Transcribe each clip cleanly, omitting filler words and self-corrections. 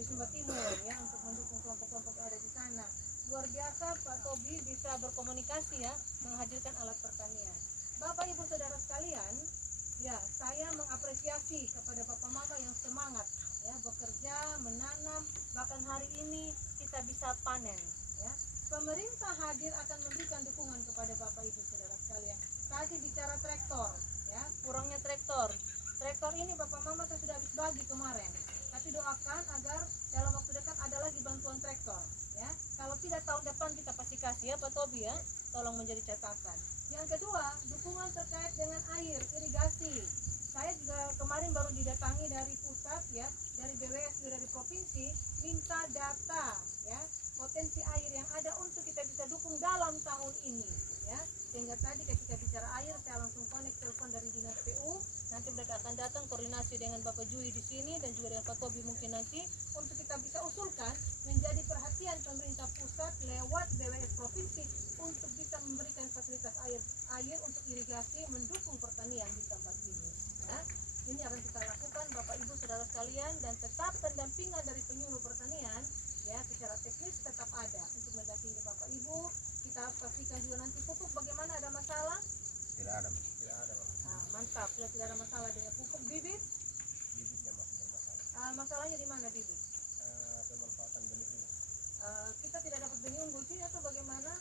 di Sumba Timur ya, untuk mendukung kelompok-kelompok yang ada di sana. Luar biasa Pak Tobi bisa berkomunikasi ya, menghadirkan alat pertanian. Bapak Ibu Saudara sekalian, ya saya mengapresiasi kepada Bapak Mama yang semangat ya bekerja, menanam, bahkan hari ini kita bisa panen ya. Pemerintah hadir akan memberikan dukungan kepada Bapak Ibu Saudara sekalian. Tadi bicara traktor ya, kurangnya traktor. Traktor ini Bapak Mama saya sudah habis bagi kemarin. Tapi doakan agar dalam waktu dekat ada lagi bantuan traktor ya. Kalau tidak tahun depan kita pasti kasih ya Pak Tobi ya. Tolong menjadi catatan. Yang kedua, dukungan terkait dengan air, irigasi. Saya juga kemarin baru didatangi dari pusat ya, dari BWS juga dari provinsi, minta data ya, potensi air yang ada untuk kita bisa dukung dalam tahun ini ya. Sehingga tadi ketika bicara air saya langsung connect telepon dari Dinas PU, nanti mereka akan datang koordinasi dengan Bapak Jui di sini dan juga dengan Pak Tobi mungkin nanti untuk kita bisa usulkan menjadi perhatian pemerintah pusat lewat BWS provinsi untuk bisa memberikan fasilitas air untuk irigasi mendukung pertanian di tempat ini ya. Ini akan kita lakukan Bapak Ibu Saudara sekalian, dan tetap pendampingan dari penyuluh pertanian ya, secara teknis tetap ada untuk mendampingi Bapak Ibu. Kita pastikan juga nanti pupuk bagaimana, ada masalah? Tidak ada. Nah, mantap, sudah tidak ada masalah dengan pupuk. Bibit? Bibitnya masih bermasalah. Masalahnya di mana bibit? Pemanfaatan benih unggul Kita tidak dapat benih unggul sini atau bagaimana?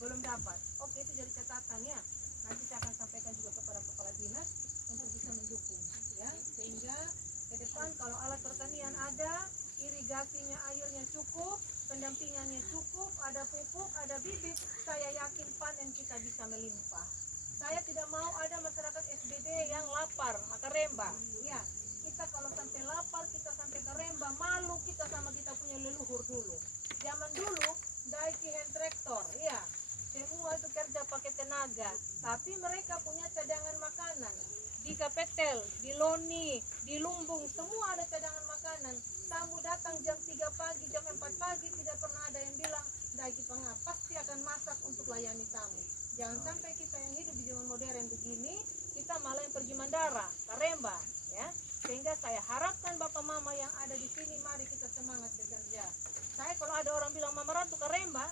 Belum dapat. Oke, itu jadi catatan ya. Nanti saya akan sampaikan juga kepada kepala dinas untuk bisa mendukung ya, sehingga ke depan kalau alat pertanian ada, irigasinya airnya cukup, pendampingannya cukup, ada pupuk, ada bibit, saya yakin panen kita bisa melimpah. Saya tidak mau ada masyarakat SBD yang lapar, maka remba ya. Kita kalau sampai lapar, kita sampai ke remba, malu kita sama kita punya leluhur dulu. Zaman dulu daiki hand traktor ya, semua itu kerja pakai tenaga, tapi mereka punya cadangan makanan di Kapetel, di Loni, di Lumbung, semua ada cadangan makanan. Tamu datang jam 3 pagi, jam 4 pagi, tidak pernah ada yang bilang daiki pengap, pasti akan masak untuk layani tamu. Jangan sampai kita yang hidup di zaman modern begini, kita malah yang pergi Mandara, Karemba ya. Sehingga saya harapkan Bapak Mama yang ada di sini, mari kita semangat bekerja. Saya kalau ada orang bilang Mama Ratu Karemba,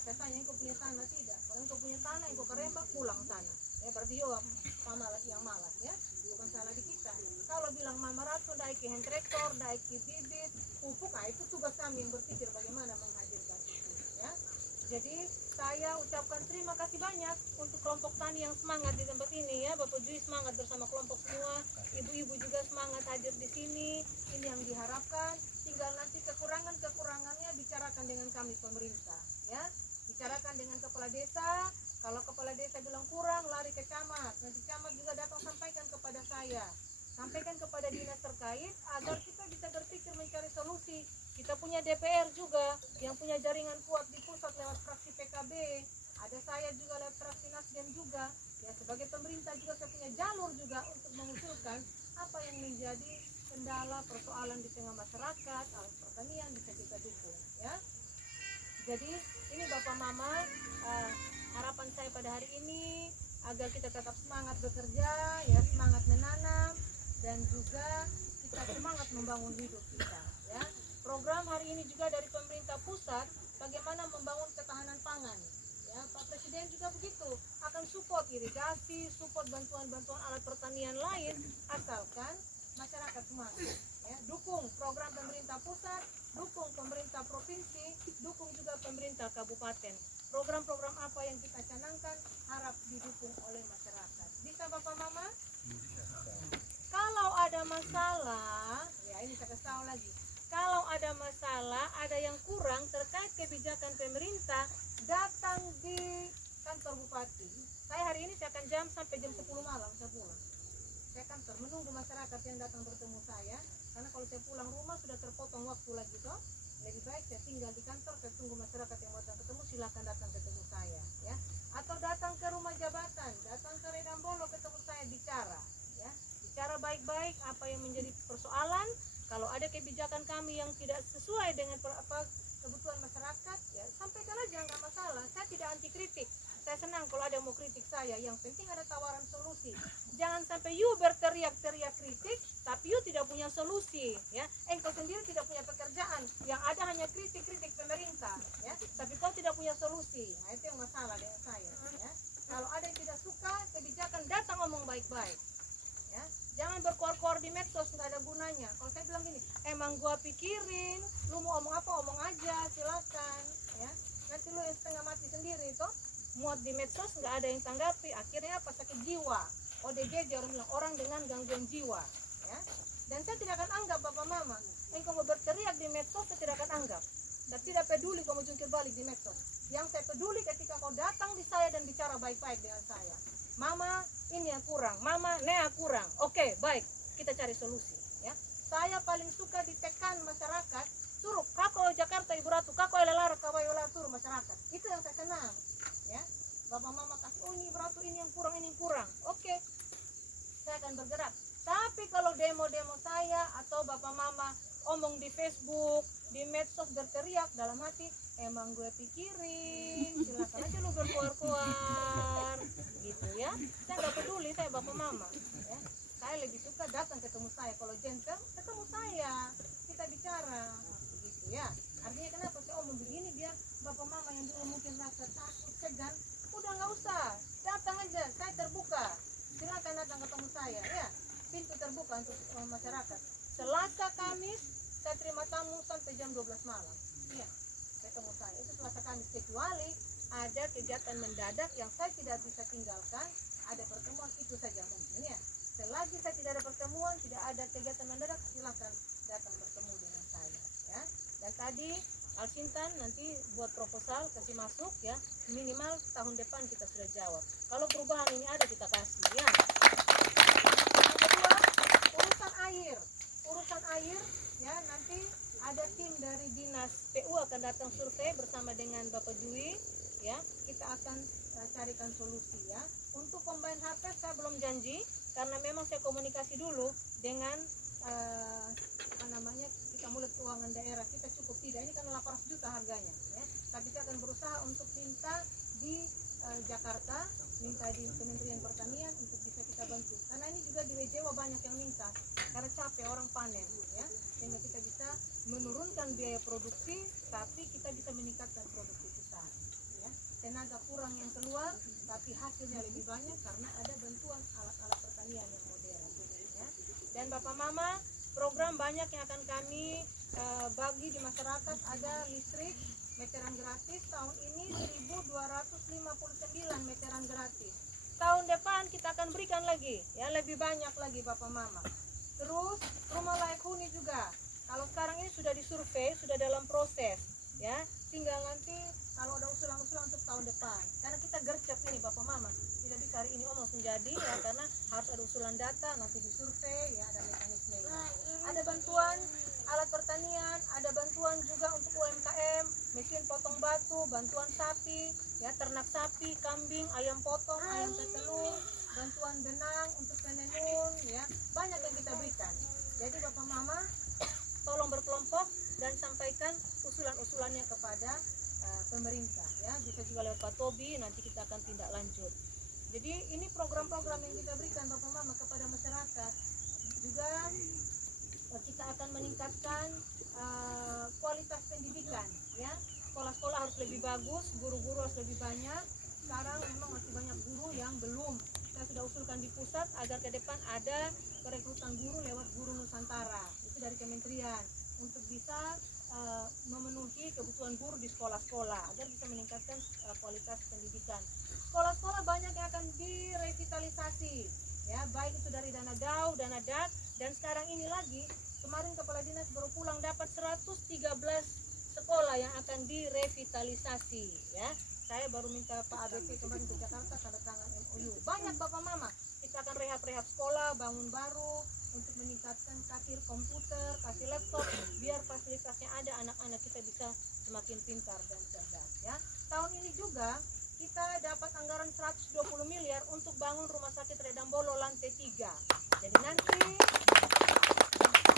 saya tanya, engkau punya tanah? Tidak. Kalau engkau punya tanah, engkau Karemba, pulang sana ya, berarti pamalas yang malas ya, bukan salah di kita. Kalau bilang Mama Ratu daiki hand traktor, daiki bibit, pupuk, itu tugas kami yang berpikir bagaimana menghadirkan itu ya. Jadi saya ucapkan terima kasih banyak untuk kelompok tani yang semangat di tempat ini ya. Bapak Jui semangat bersama kelompok semua, ibu-ibu juga semangat hadir di sini. Ini yang diharapkan. Tinggal nanti kekurangannya bicarakan dengan kami pemerintah ya. Bicarakan dengan kepala desa. Kalau kepala desa bilang kurang, lari ke camat. Nanti camat juga datang sampaikan kepada saya. Sampaikan kepada dinas terkait agar kita bisa berpikir mencari solusi. Kita punya DPR juga yang punya jaringan kuat di pusat lewat fraksi PKB. Ada saya juga lewat fraksi Nasdem juga. Ya, sebagai pemerintah juga saya punya jalur juga untuk mengusulkan apa yang menjadi kendala persoalan di tengah masyarakat, alat pertanian bisa kita dukung ya. Jadi ini Bapak Mama, harapan saya pada hari ini agar kita tetap semangat bekerja ya, semangat menanam, dan juga kita semangat membangun hidup kita ya. Program hari ini juga dari pemerintah pusat bagaimana membangun ketahanan pangan ya. Pak Presiden juga begitu, akan support irigasi, support bantuan-bantuan alat pertanian lain, asalkan masyarakat semangat ya. Dukung program pemerintah pusat, dukung pemerintah provinsi, dukung juga pemerintah kabupaten. Program-program apa yang kita canangkan harap didukung oleh masyarakat. Bisa Bapak Mama? Kalau ada masalah, ya ini saya kasih tahu lagi. Kalau ada masalah, ada yang kurang terkait kebijakan pemerintah, datang di kantor bupati. Saya hari ini saya akan jam sampai jam 10 malam saya pulang. Saya kantor menunggu masyarakat yang datang bertemu saya, karena kalau saya pulang rumah sudah terpotong waktu lagi toh. Lebih baik saya tinggal di kantor, saya tunggu masyarakat yang mau datang ketemu, silakan datang ketemu saya ya. Atau datang ke rumah jabatan, datang ke Redambolo ketemu saya, bicara ya. Bicara baik-baik apa yang menjadi persoalan. Kalau ada kebijakan kami yang tidak sesuai dengan kebutuhan masyarakat ya, sampaikan aja, nggak masalah. Saya tidak anti kritik, Saya senang kalau ada yang mau kritik saya, yang penting ada tawaran solusi. Jangan sampai you berteriak-teriak kritik, tapi you tidak punya solusi, ya. Engkau sendiri tidak punya pekerjaan, yang ada hanya kritik-kritik pemerintah, ya. Tapi kau tidak punya solusi. Nah, itu yang masalah dengan saya, ya. Kalau ada yang tidak suka kebijakan, datang ngomong baik-baik, ya. Jangan berkuar-kuar di medsos, nggak ada gunanya. Kalau saya bilang gini, emang gua pikirin, lu mau ngomong apa ngomong aja, silakan, ya. Nanti lu yang setengah mati sendiri toh, muat di medsos nggak ada yang tanggapi, akhirnya apa, sakit jiwa. ODGJ orang bilang orang dengan gangguan jiwa, ya. Dan saya tidak akan anggap bapak mama, engkau mau berteriak di medsos, saya tidak akan anggap. Dan tidak peduli kamu jungkir balik di medsos. Yang saya peduli ketika kau datang di saya dan bicara baik-baik dengan saya. Mama, ini yang kurang. Mama, Nea kurang. Oke, baik. Kita cari solusi, ya. Saya paling suka ditekan masyarakat. Suruh, kako Jakarta Ibu Ratu, kako Elalara, kawayola suruh masyarakat. Itu yang saya senang, ya. Bapak mama kasih, oh ini Ibu Ratu, ini yang kurang, ini yang kurang. Oke, saya akan bergerak. Tapi kalau demo-demo saya atau bapak mama omong di Facebook, di medsos berteriak dalam hati, emang gue pikirin, silakan aja lu berkuar-kuar, gitu ya. Saya nggak peduli, saya bapak mama, ya. Saya lebih suka datang ketemu saya, kalau gentle ketemu saya, kita bicara, begitu ya. Artinya kenapa saya omong begini, biar bapak mama yang dulu mungkin rasa takut, segan, udah nggak usah, datang aja, saya terbuka, silakan datang ketemu saya, ya. Pintu terbuka untuk masyarakat. Selasa Kamis saya terima tamu sampai jam 12 malam, ya, ketemu saya. Itu Selasa Kamis, kecuali ada kegiatan mendadak yang saya tidak bisa tinggalkan, ada pertemuan, itu saja mungkin, ya. Selagi saya tidak ada pertemuan, tidak ada kegiatan mendadak, silakan datang bertemu dengan saya, ya. Dan tadi Alsintan nanti buat proposal, kasih masuk, ya, minimal tahun depan kita sudah jawab. Kalau perubahan ini ada, kita kasih, ya. Yang kedua, urusan air, ya, nanti ada tim dari dinas PU akan datang survei bersama dengan Bapak Jui, ya. Kita akan carikan solusi, ya. Untuk pembayaran HP saya belum janji, karena memang saya komunikasi dulu dengan kita mulut keuangan daerah kita cukup tidak, ini kan 800 juta harganya, ya. Tapi saya akan berusaha untuk minta di Jakarta, minta di Kementerian Pertanian untuk bisa kita bantu, karena ini juga di Wejewa banyak yang minta karena capek orang panen, ya, sehingga kita bisa menurunkan biaya produksi tapi kita bisa meningkatkan produktivitas, ya. Tenaga kurang yang keluar tapi hasilnya lebih banyak karena ada bantuan alat-alat pertanian yang modern, ya. Dan Bapak Mama, program banyak yang akan kami bagi di masyarakat. Ada listrik meteran gratis tahun ini 1.259 meteran gratis. Tahun depan kita akan berikan lagi, ya, lebih banyak lagi Bapak Mama. Terus rumah layak huni juga. Kalau sekarang ini sudah disurvei, sudah dalam proses, ya. Tinggal nanti kalau ada usulan-usulan untuk tahun depan. Karena kita gercep ini Bapak Mama, tidak bisa hari ini langsung jadi, ya, karena harus ada usulan data, nanti disurvei, ya, ada mekanismenya. Ada bantuan alat pertanian, ada bantuan juga untuk UMKM, mesin potong batu, bantuan sapi, ya, ternak sapi, kambing, ayam potong, ayam petelur, bantuan benang untuk penenun, ya, banyak yang kita berikan. Jadi Bapak Mama tolong berkelompok dan sampaikan usulan-usulannya kepada pemerintah, ya. Bisa juga lewat Pak Tobi, nanti kita akan tindak lanjut. Jadi ini program-program yang kita berikan Bapak Mama kepada masyarakat. Juga kita akan meningkatkan kualitas pendidikan, ya. Sekolah-sekolah harus lebih bagus, guru-guru harus lebih banyak. Sekarang memang masih banyak guru yang belum. Saya sudah usulkan di pusat agar ke depan ada perekrutan guru lewat Guru Nusantara, itu dari kementerian, untuk bisa memenuhi kebutuhan guru di sekolah-sekolah agar bisa meningkatkan kualitas pendidikan. Sekolah-sekolah banyak yang akan direvitalisasi, ya, baik itu dari dana DAU, dana DAK, dan sekarang ini lagi kemarin Kepala Dinas baru pulang dapat 113 sekolah yang akan direvitalisasi, ya. Saya baru minta Pak ABP kemarin ke Jakarta tanda tangan MOU. Banyak Bapak Mama, kita akan rehab-rehab sekolah, bangun baru untuk meningkatkan kasih komputer, kasih laptop, biar fasilitasnya ada, anak-anak kita bisa semakin pintar dan cerdas, ya. Tahun ini juga kita dapat anggaran 120 miliar untuk bangun rumah sakit Redambolo lantai 3. Jadi nanti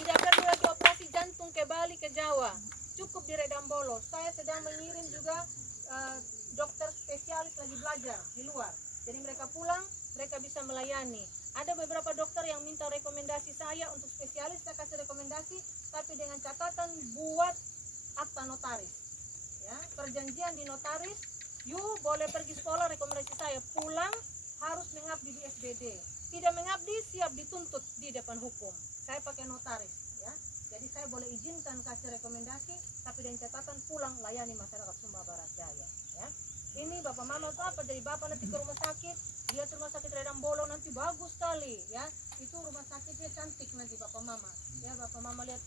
tidak perlu lagi operasi jantung ke Bali, ke Jawa, cukup di Redambolo. Saya sedang mengirim juga dokter spesialis lagi belajar melayani. Ada beberapa dokter yang minta rekomendasi saya untuk spesialis, saya kasih rekomendasi, tapi dengan catatan buat akta notaris. Ya, perjanjian di notaris, you boleh pergi sekolah, rekomendasi saya, pulang harus mengabdi di SBD. Tidak mengabdi, siap dituntut di depan hukum. Saya pakai notaris, ya. Jadi saya boleh izinkan kasih rekomendasi, tapi dengan catatan pulang layani masyarakat Sumba Barat Daya, ya. Ini bapak mama itu apa? Jadi bapak nanti ke rumah sakit, lihat rumah sakit Redang Bolong nanti bagus sekali, ya. Itu rumah sakitnya cantik nanti bapak mama, ya. Bapak mama lihat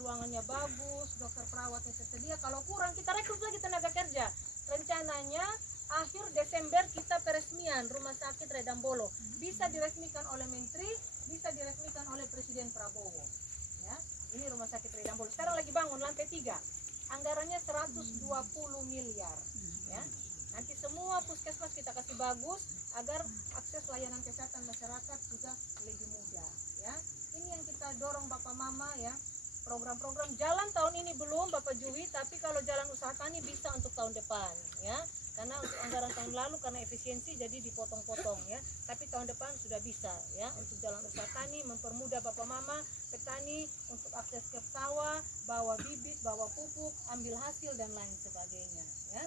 ruangannya bagus, dokter perawatnya tersedia. Kalau kurang kita rekrut lagi tenaga kerja. Rencananya akhir Desember kita peresmian rumah sakit Redang Bolong. Bisa diresmikan oleh Menteri, bisa diresmikan oleh Presiden Prabowo. Ya, ini rumah sakit Redang Bolong. Sekarang lagi bangun lantai 3. Anggarannya 120 miliar. Ya. Nanti semua puskesmas kita kasih bagus agar akses layanan kesehatan masyarakat juga lebih mudah, ya. Ini yang kita dorong Bapak Mama, ya. Program-program jalan tahun ini belum Bapak Jui, tapi kalau jalan usaha tani bisa untuk tahun depan, ya. Karena untuk anggaran tahun lalu karena efisiensi jadi dipotong-potong, ya. Tapi tahun depan sudah bisa, ya, untuk jalan usaha tani, mempermudah Bapak Mama petani untuk akses ke sawah, bawa bibit, bawa pupuk, ambil hasil dan lain sebagainya, ya.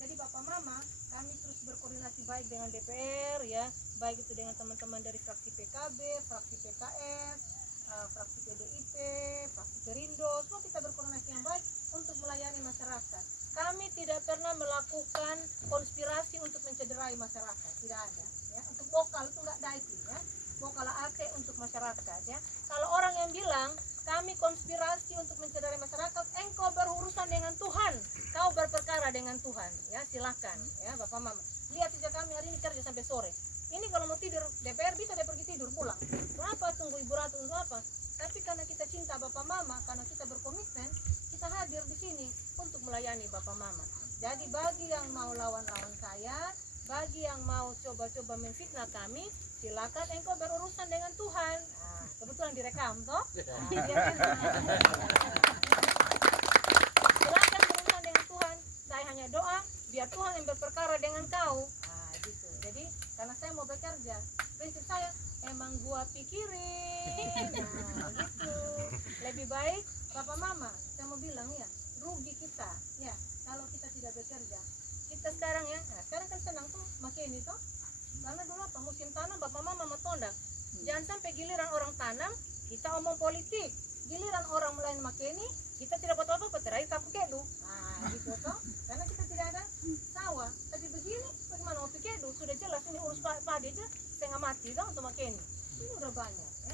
Jadi Bapak Mama, kami terus berkoordinasi baik dengan DPR, ya, baik itu dengan teman-teman dari fraksi PKB, fraksi PKS, fraksi PDIP, fraksi Perindo, semua kita berkoordinasi yang baik untuk melayani masyarakat. Kami tidak pernah melakukan konspirasi untuk mencederai masyarakat, tidak ada. Ya. Untuk bokal itu nggak ada itu, ya. Bokal AT untuk masyarakat, ya. Kalau orang yang bilang kami konspirasi untuk mencederai masyarakat, engkau berurusan dengan Tuhan, kau berperkara dengan Tuhan, ya. Silakan, ya Bapak Mama. Lihat saja kami hari ini kerja sampai sore. Ini kalau mau tidur DPR bisa dia pergi tidur pulang. Kenapa tunggu Ibu Ratu untuk apa? Tapi karena kita cinta Bapak Mama, karena kita berkomitmen, kita hadir di sini untuk melayani Bapak Mama. Jadi bagi yang mau lawan-lawan saya, bagi yang mau coba-coba memfitnah kami, silakan engkau berurusan dengan Tuhan. Nah, kebetulan direkam toh. Silakan berurusan dengan Tuhan. Saya hanya doa biar Tuhan yang berperkara dengan kau. Nah, gitu. Jadi karena saya mau bekerja, prinsip saya emang gua pikirin. Nah, gitu. Lebih baik Bapak Mama, saya mau bilang ya, rugi kita, ya, kalau kita tidak bekerja. Kita sekarang ya, nah sekarang kan senang tuh makin itu, karena dulu apa musim tanam Bapak Mama tondak. Jangan sampai giliran orang tanam kita omong politik, giliran orang melayani makeni kita tidak buat apa-apa, terakhir kaku kedu. Nah, gitu toh, karena kita tidak ada sawah. Tapi begini, bagaimana mau pikedu? Sudah jelas ini urus padi aja setengah mati toh untuk makeni. Ini udah banyak, ya.